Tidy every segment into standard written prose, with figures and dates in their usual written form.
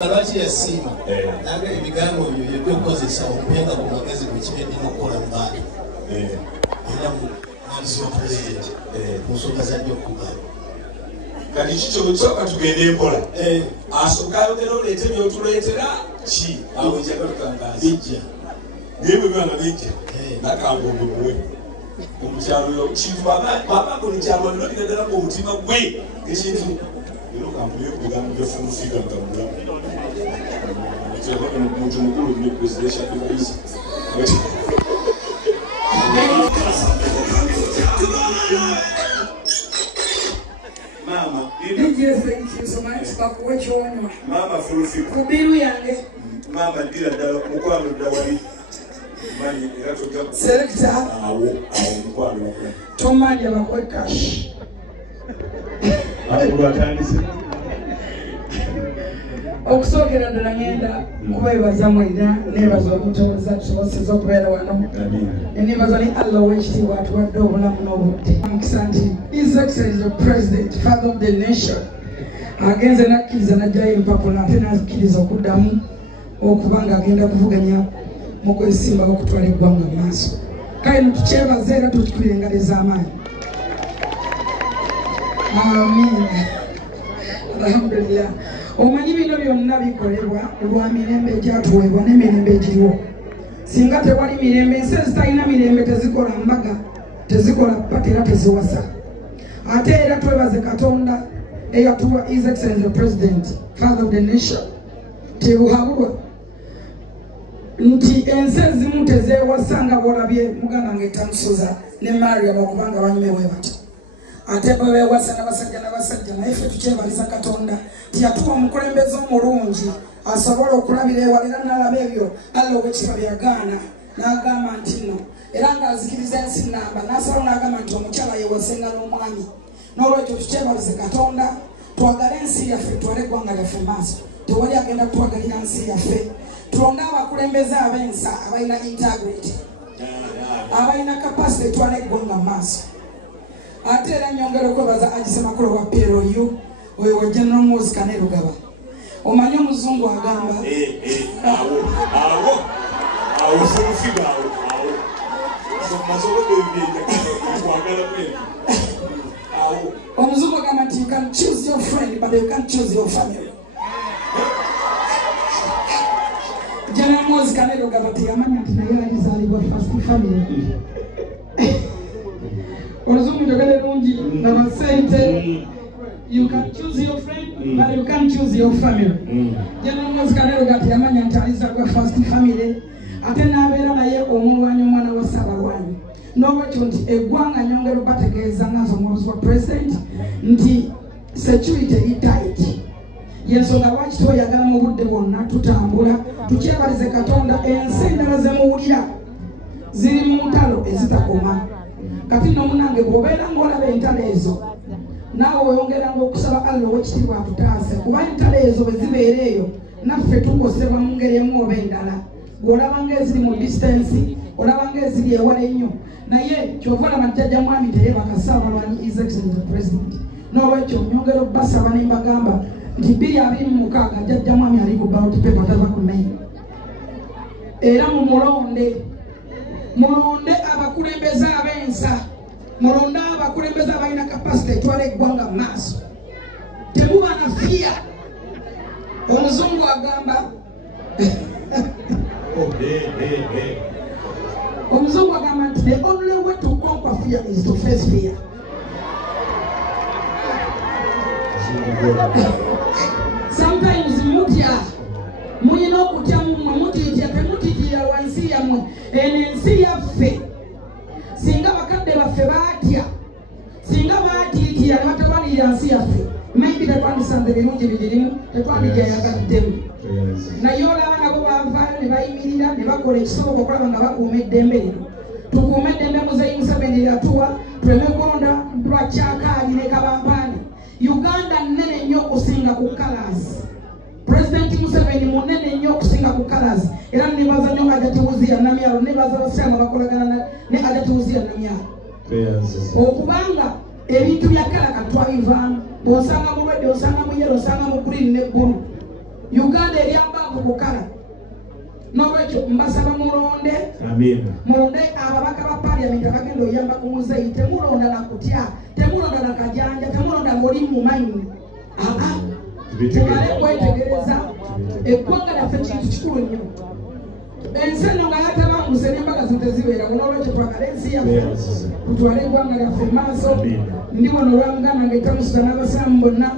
Abati ya sima naga ibigango byo kozesa okupenga ku magezi ku kibedi n'okukola mbali era mu nazo president musoka za okuba kali kicho kutoka tugende empola asokayo lero lete byo tuleetera ki awo njagala tukangaza bijja niwe bwana bijja nakambo bwe omukyalo yo kintu baba ko ni kyalo no kidala ko mutima gwe ekintu lero kambuye kugambo byo fumufiga ngabula muito mukuru ni kuzilisha kabisa mama thank you so much bakuwechono mama fulufi kubiru yange mama ndira dalo mukwano dawali mani iratoka selector awo mukwano tomani abakwekash abugatandise okusokera ddala ngenda kubeebaza mwena neebaza omutonzi atusobozesa okubeera wano neebaza ne Allah ow'ekitiibwa atuwadde obulamu n'obudde mukisa nti His Excellency the President, Father of the Nation agenze nakkiriza n'ajjayo empapula ate n'akkiriza okuddamu okuba ng'agenda kuvuganya mu kwesimbako okutwala eggwanga mu maaso kale no tukyebaza era tutukubira engalo ez'amaanyi amin alhamdulillah omanyi bino byonna bikolebwa olwa mirembe egyatuweebwa n'emirembe egiriwo singa tewali mirembe ensi ezitalina mirembe tezikola mbaga tezikola pati era teziwasa ate era twebaze katonda eyatuwa His Excellency the President, Father of the Nation tebuhabulwa nti ensi ezimu tezeewasa nga bwolabye muganda ng'etamusoza ne Mariam okubanga banyumewe bati ate bwewasa n'abasajja naye ffe tukyebaliza katonda tiyatuwa omukulembeze omulungi asobola okulabira ewalira n'alaba ebyo Allah ow'ekitiibwa byagaana n'agamba nti nno era ng'azikiriza ensi nnamba n'asalawo n'agamba nti omukyala yewasenga n'omwami n'olwekyo tukyebalize katonda twagale ensi yaffe twale eggwanga lyaffe maaso tewali agenda kutwagalira nsi yaffe tulonde abakulembeze ab'ensa abalina integrity abalina capacity twale eggwanga maaso ate era nyongera okwebaza agisemakulu wa PLU oyo wa General Moses Kanerugaba omanyi omuzungu agamba awo fufiga awo omuzungu agamba nti you can choose your friend but you can't choose your family. General Moses Kanerugaba teyamanya nti naye alizaalibwa first family oluzungu njogere lungi nabasente you can choose your friend but you can't choose your family. General Moses Kanerugaba teyamanya nti alizaalibwa first family ate n'abeera naye omulwanyi omwana wa Ssabalwanyi n'olwekyo nti eggwanga nyongera bategeeza nga omulozi wa president nti security eri tight yensonga lwaki tweyagala mu budde bwonna tutambula tukyebalize katonda ensi endala zemuwulira ziri mu ntalo ezitakoma kati no munange bw'obeera ng'olaba entalo ezo naawe oyongeranga okusaba Allah ow'ekitiibwa atutaase kuba entalo ezo bwe zibeera eyo naffe tukosebwa mu ngeri emu oba endala bw'olaba ng'eziri mu distance olaba ng'eziri ewala ennyo naye kyova olaba jjajja mwami teyeebaka Ssabalwanyi His Excellency the President n'olwekyo nyongera obbasaba ne mbagamba nti 2026 jjajja mwami ali ku ballot paper tava ku mail era mulonde abakulembeze ab'ensa mulonde abakulembeze abalina capacity etwala eggwanga mu maaso temuba na fear. Omuzungu agamba omuzungu agamba nti the only way to conquer fear is to face fear. Sometimes mutya muyina okutya mumwe mutitya temutitira wansi yammwe eno ensi yaffe singa bakadde baffe baatya singa baatiitira ne batebalira nsi yaffe maybe tetwandisanze birungi bigirimu tetwandigyayagaddemu naye olaba nabo bavaayo ne bayimirira ne bakola ekisoboka okulaba nga bakuuma eddembe lino tukuume eddembe Muzeeyi Museveni lyatuwa tuleme gonda lwakyakaali ne Kabampaani. Uganda nnene nnyo okusinga ku colors. President Museveni munene nnyo okusinga ku colors. Era nebaza nnyo Hajati Wuzira Namyalo nebaza basema bakolagana ne Hajati Wuzira Namyalo. Okubanga ebintu bya kala katwabivaamu bw'osanga mulwadde osanga mu yero osanga mu green ne blue Uganda eriyamba abubukala n'olwekyo mbasaba mulonde mulonde ababaka ba parliament abagenda oyamba ku muzeyi temulonda na kutya temulonda na kajanja temulonda ng'oli mumanyi tubale kwetegereza eggwanga lyaffe kintu kikulu nnyo ensi eno nga yatabanguse n'embaga zitezibeera n'olwekyo twagala ensi yaffe tutwale eggwanga lyaffe maaso ndi wano olwamuganda ngaetamusuza n'abasiramu bonna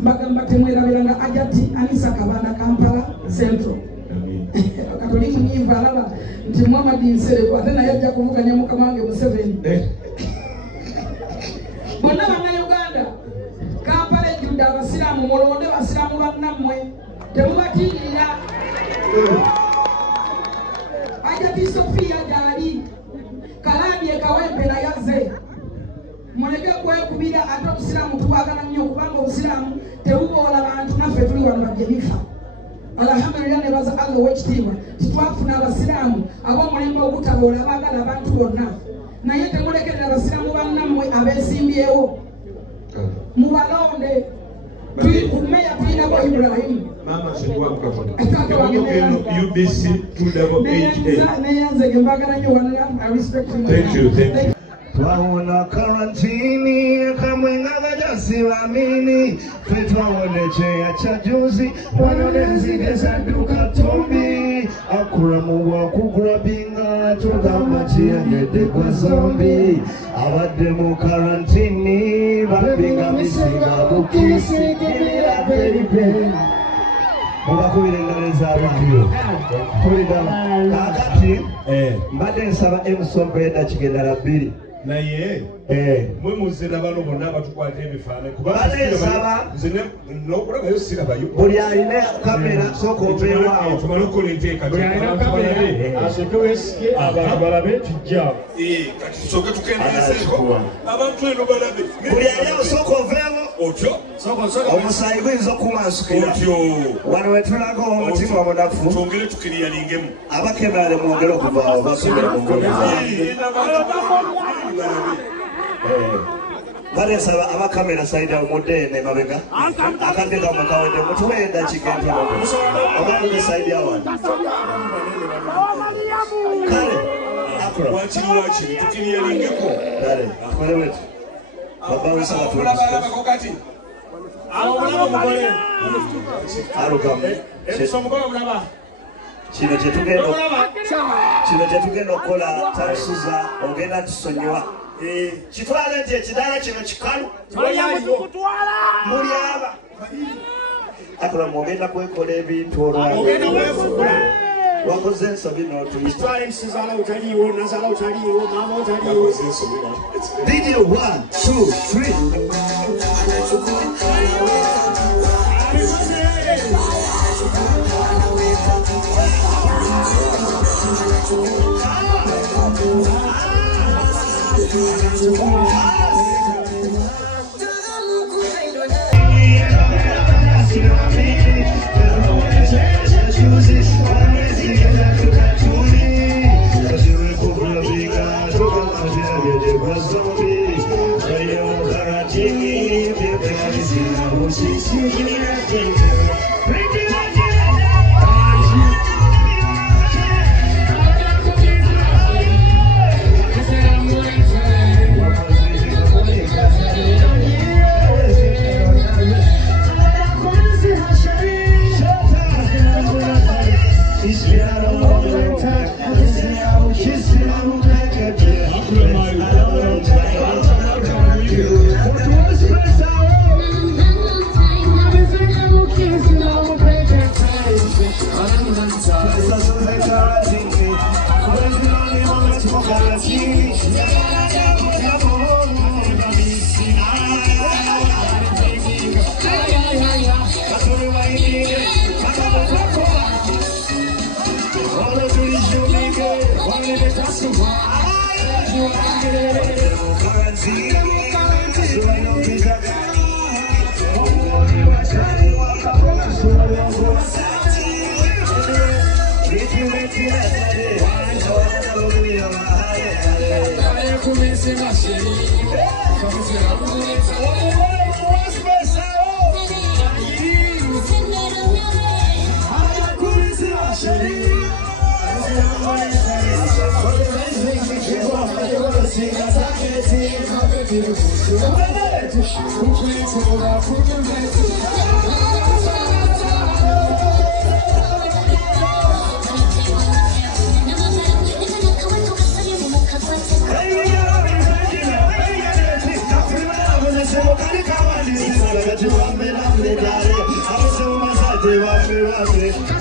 mbagamba temwerabiranga ajati Anisa Kabanda Kampala Central Katoliki myiva alaba nti Muhammad Nsereko ate naye ajja kuvuganya mukama wange Museveni bonna bannayuganda Kampala ejjudde abasiraamu mulonde basiraamu bannammwe temubatirira ajati Sofia gyali Kalambye Kawempe nayaze muleke kwekubira ate obusiraamu tubagala nnyo kubanga obusiraamu tebuboola bantu naffe tuli wano bajjenifa alhamdulillah nebaza Allah w'ekitiibwa titwafuna abasiraamu ab'omulembe ogutaboola abaagala abantu bonna naye temulekerera abasiraamu bannammwe abeesimbyewo mubalonde meya tuyinako Ibrahim UBC 288 neyanzege mbagala nnyo I respect him. Thank you. Twaona karantini kamwe ngagajasi wamini Fetwaone chea cha juzi Wanone nzigeza duka tombi Akuramu wa kugrabinga Tugamachia ngede kwa zombi Awade mu karantini Babinga misiga bukisi Kibira baby Mubakubirengereza abantu Kulida Akati Mbade nsaba emusombe eda kigendala 2 naye mwe muzira bano bonna batukwata emifaananyi kubanga nze n'okulabayo sirabayo buli alina kamera sooka obeewaawo tumale okukola enteekateekaasooke abantu balabe tujja kati tusooke tukendeezeeko abantu eno balabe buli alina sooka oveewo otyo omusaayi guyinza okumansukira wano wetulaga omutima munafu twongere tukiriyalingemu abakemale mwongere okuvaawo basubire mu Balesaba abakamera saida omudene mabega akandeka mukawende mutuwenda kigenda abantu saidi awan kale akura wakiri tukiriyalingeko kale kole wetu baba usala tu kati abulaba mugole arugam ebisomugola bulaba kino kyetugenda okukola tasuza ogenda tusonyiwa kitwala nti ekidaala kino kikalu muli aba akula mwogenda kwekola ebintu olwaogenda wakoze ensobi n'otuyita video 1 2 I'm